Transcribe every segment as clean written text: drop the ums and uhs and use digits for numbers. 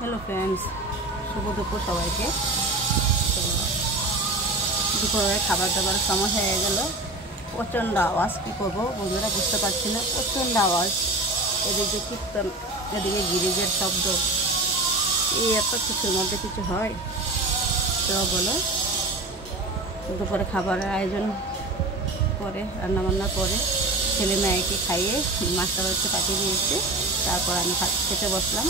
Hello friends, শুভ দুপুর সবাইকে। তো দুপুরে খাবার দাবার সময় হয়ে গেল। প্রচণ্ড আওয়াজ, কী করবো বন্ধুরা বুঝতে পারছি না, প্রচণ্ড আওয়াজ। এদিকে কীর্তন, এদিকে গিরিজের শব্দ, এই এত কিছুর মধ্যে কিছু হয়। তো বলো, দুপুরে খাবারের আয়োজন করে রান্নাবান্না করে ছেলে মেয়েকে খাইয়ে মাস্টার বাড়িতে পাঠিয়ে দিয়েছে। তারপর আমি খেতে বসলাম।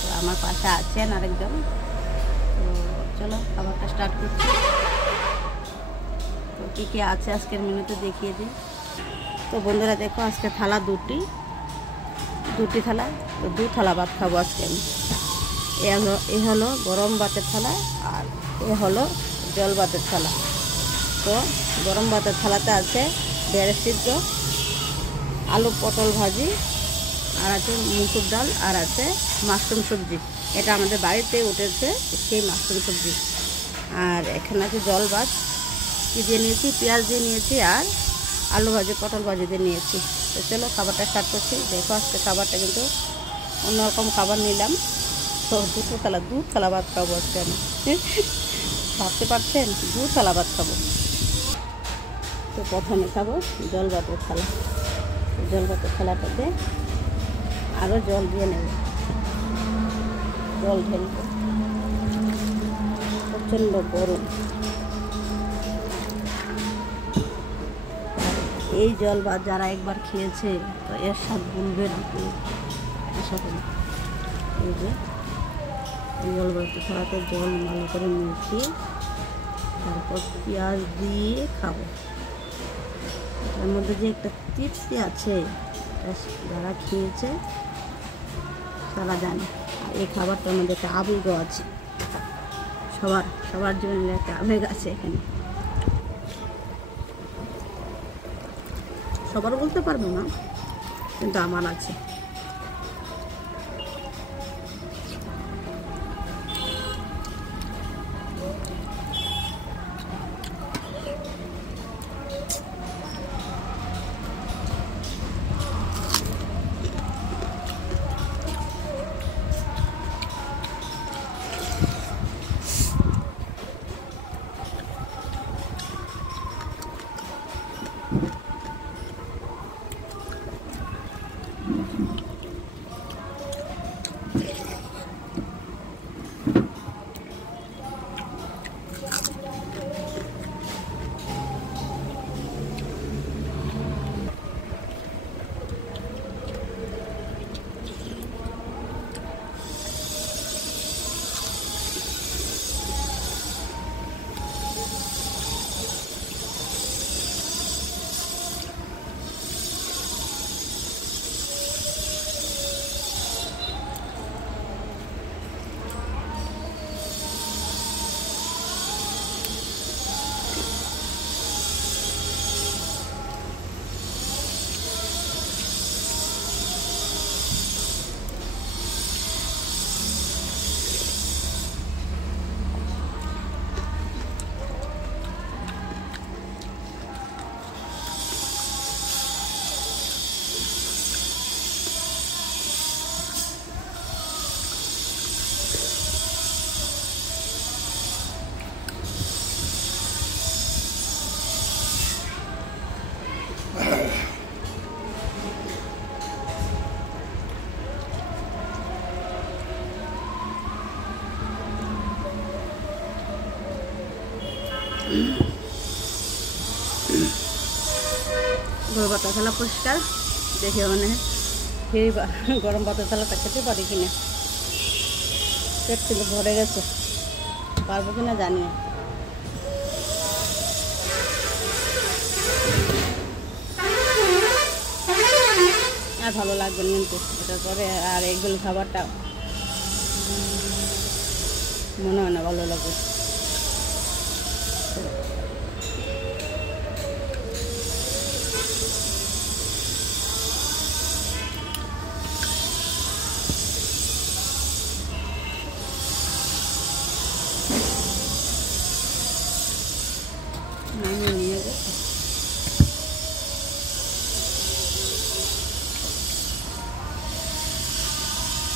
তো আমার পাশে আছেন আরেকজন। তো চলো খাবারটা স্টার্ট করছি। তো কী কী আছে আজকের মেনুতে দেখিয়ে দিই। তো বন্ধুরা দেখো, আজকে থালা দুটি থালা, তো 2 থালা ভাত খাবো আজকে আমি। এ হলো গরম ভাতের থালা, আর এ হলো জল ভাতের থালা। তো গরম ভাতের থালাতে আছে ঢেঁড়স সিদ্ধ, আলু পটল ভাজি, আর আছে মুসুর ডাল, আর আছে মাশরুম সবজি। এটা আমাদের বাড়িতে উঠেছে সেই মাশরুম সবজি। আর এখানে আছে জল ভাত, কী দিয়ে নিয়েছি, পেঁয়াজ দিয়ে নিয়েছি, আর আলু ভাজি পটল ভাজি দিয়ে নিয়েছি। তো চলো খাবারটা স্টার্ট করছি। দেখো আজকে খাবারটা কিন্তু অন্যরকম খাবার নিলাম। তো 2 থালা ভাত খাবো আজকে আমি। ভাবতে পারছেন, 2 থালা ভাত খাবো। তো প্রথমে খাবো জল ভাতের থালা। জল ভাতের থালাটাতে আরও জল দিয়ে নেব, জল ঢেলব। প্রচণ্ড গরম, এই জল ভাত যারা একবার খেয়েছে তো এর স্বাদ ভুলবে না। এই যে জল ভাতের থালাতে জল ভালো করে মিশিয়ে তারপর পেঁয়াজ দিয়ে খাবো। এর মধ্যে যে একটা তৃপ্তি আছে, যারা খেয়েছে তারা জানে। এই খাবারটার মধ্যে একটা আবেগও আছে, সবার জন্য একটা আবেগ আছে এখানে। সবার বলতে পারবো না, কিন্তু আমার আছে। গরম ভাতের থালা পরিষ্কার দেখে মানে সেই গরম ভাতের থালাটা খেতে পারি কিনা। পেট কিন্তু ভরে গেছে, পারবো কিনা জানি না। আর ভালো লাগবে না কিন্তু এটার পরে। আর এগুলো খাবারটা মনে হয় না ভালো লাগবে।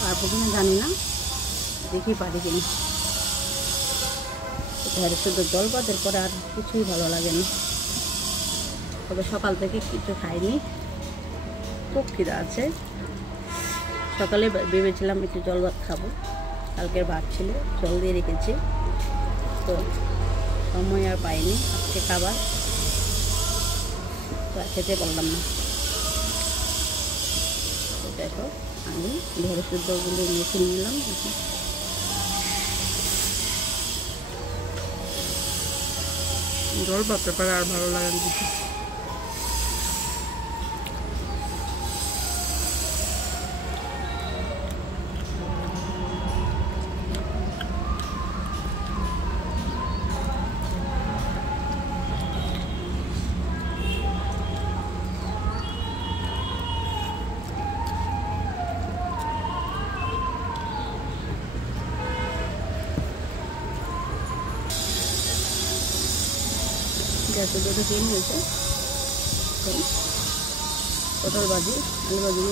পারবো কিনা জানি না। দেখি পারি কিনা। ঘরে শুধু জল ভাতের পরে আর কিছুই ভালো লাগে না। তবে সকাল থেকে কিছু খাইনি, খুব খিদা আছে। সকালে ভেবেছিলাম একটু জল ভাত খাবো, কালকের ভাত ছিল জল দিয়ে রেখেছি, তো সময় আর পাইনি আজকে খাবার, তো আর খেতে পারলাম না। তো দেখো আমি ঘরে শুদ্ধগুলো মেখে নিলাম। জল ভাতের পরে আর ভালো লাগে না কিছু। গ্যাসে দুটো তেল হয়েছে, পটল ভাজি, আলু ভাজি।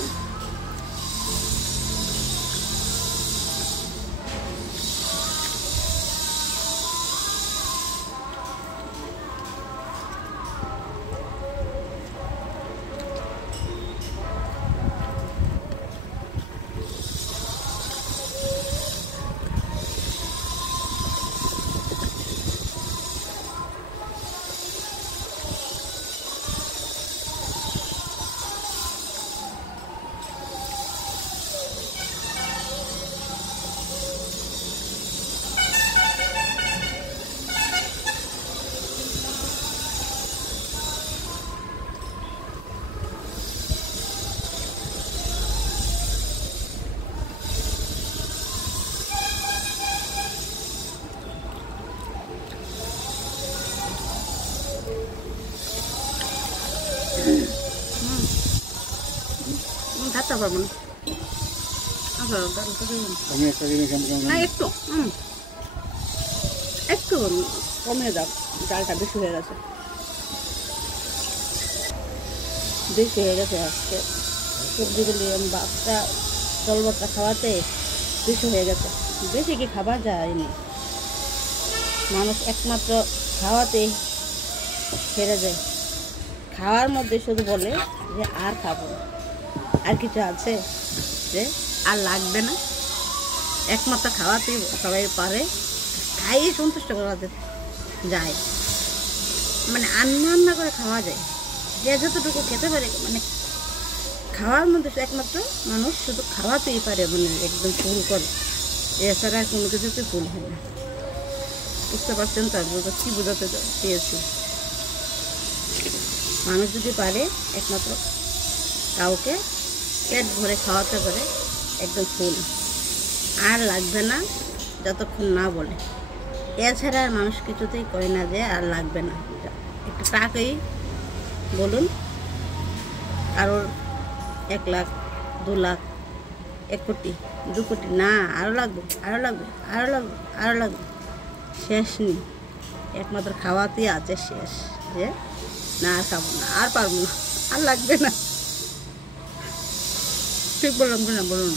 ধারতে পারবো না, আমি একটা জিনিস না একটু একটু কমে যাও, ডালটা বেশি হয়ে গেছে, বেশি হয়ে গেছে আজকে সবজিগুলি। ভাতটা জল ভাতটা খাওয়াতে বেশি হয়ে গেছে। বেশি কি খাবার যায়নি, মানুষ একমাত্র খাওয়াতে হেরে যায়। খাওয়ার মধ্যে শুধু বলে যে আর খাবো না, আর কিছু আছে যে আর লাগবে না। একমাত্র খাওয়াতেই সবাই পারে, খাইয়ে সন্তুষ্ট করা যায়, মানে রান্না করে খাওয়া যায়, যে যতটুকু খেতে পারে। মানে খাওয়ার মধ্যে একমাত্র মানুষ শুধু খাওয়াতেই পারে, মানে একদম ফুল করে, এছাড়া আর কোনো কিছুতে ফুল হয় না। বুঝতে পারছেন তো কী বোঝাতে চেয়েছি? মানুষ যদি পারে একমাত্র কাউকে পেট ভরে খাওয়াতে পারে, একদম ফুল, আর লাগবে না যতক্ষণ না বলে। এছাড়া আর মানুষ কিছুতেই কয় না যে আর লাগবে না। একটু টাকাই বলুন, কারোর 1 লাখ 2 লাখ 1 কোটি 2 কোটি, না আরও লাগবে, আরও লাগবে, আরও লাগবে, আরও লাগবে, শেষ নেই। একমাত্র খাওয়াতেই আছে শেষ, যে না আর খাবো না, আর পারবো না, আর লাগবে না। ঠিক বললাম কিনা বলুন?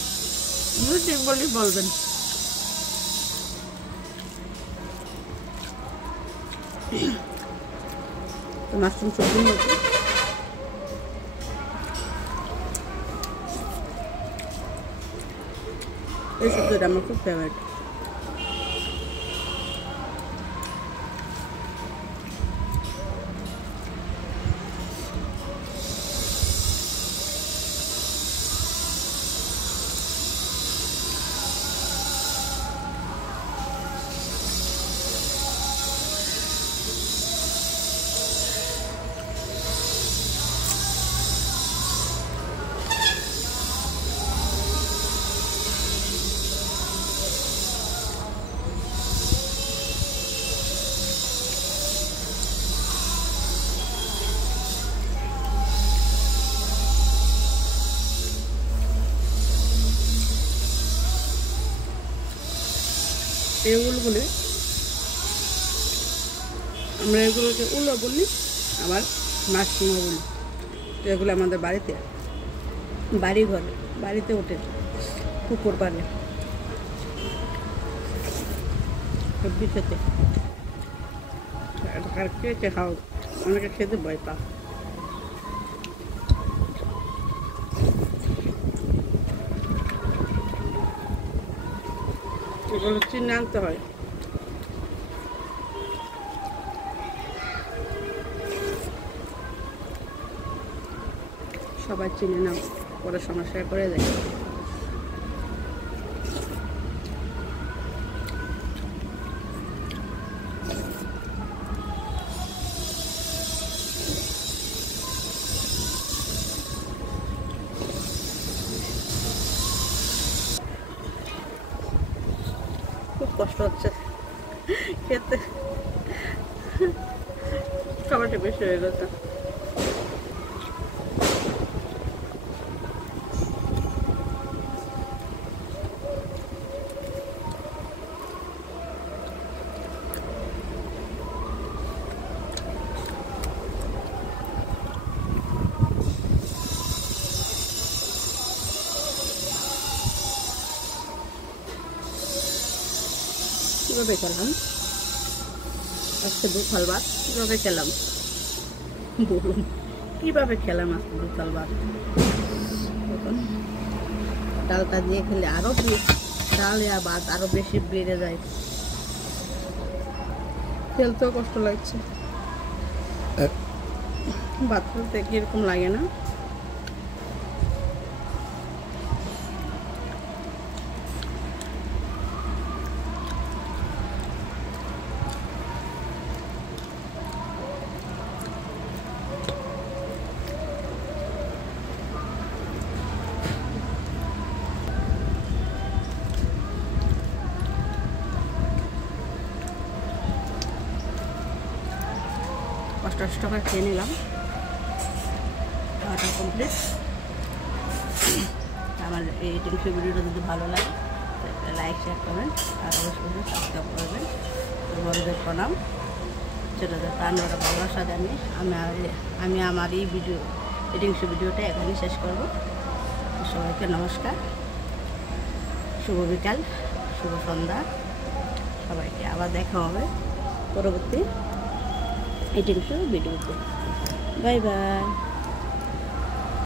ঠিক বললেই বলবেন। তো মাশরুম সবজি হয়েছে, এই সবজিটা আমার খুব ফেভারিট। এগুলো বলে আমরা এগুলোকে উলো বলি, আবার মাশরুমও বলি। তো এগুলো আমাদের বাড়িতে, বাড়িতে ওঠে পুকুর পাড়ে। সবজি খেতে। আর কে কে খাও, অনেকে খেতে ভয় পা। এগুলো চিনে আনতে হয়। সবাই চিনে নাও, পরে সমস্যা করে দেয়। খুব কষ্ট হচ্ছে খেতে, খাবারটা বেশি হয়ে গেছে। কীভাবে খেলাম আজকে দুথাল ভাত, কীভাবে খেলাম বলুন, কীভাবে খেলাম আজকে দুথাল ভাত। এখন ডালটা দিয়ে খেলে আরও ডাল আর ভাত আরও বেশি বেড়ে যায়। খেলতেও কষ্ট লাগছে, ভাত খেলতে কীরকম লাগে না। কষ্ট করে খেয়ে নিলাম, খাওয়াটা কমপ্লিট। আমার এই টিপসের ভিডিওটা যদি ভালো লাগে লাইক শেয়ার করবেন আর অবশ্যই সাবস্ক্রাইব করবেন। তো বড়দের প্রণাম, ছোটোদের প্রাণটা ভালোবাসা জানি। আমি আমার এই ভিডিওটা এখানেই শেষ করব। সবাইকে নমস্কার, শুভ বিকাল, শুভ সন্ধ্যা সবাইকে। আবার দেখা হবে পরবর্তী ভিডিওতে। Bye bye.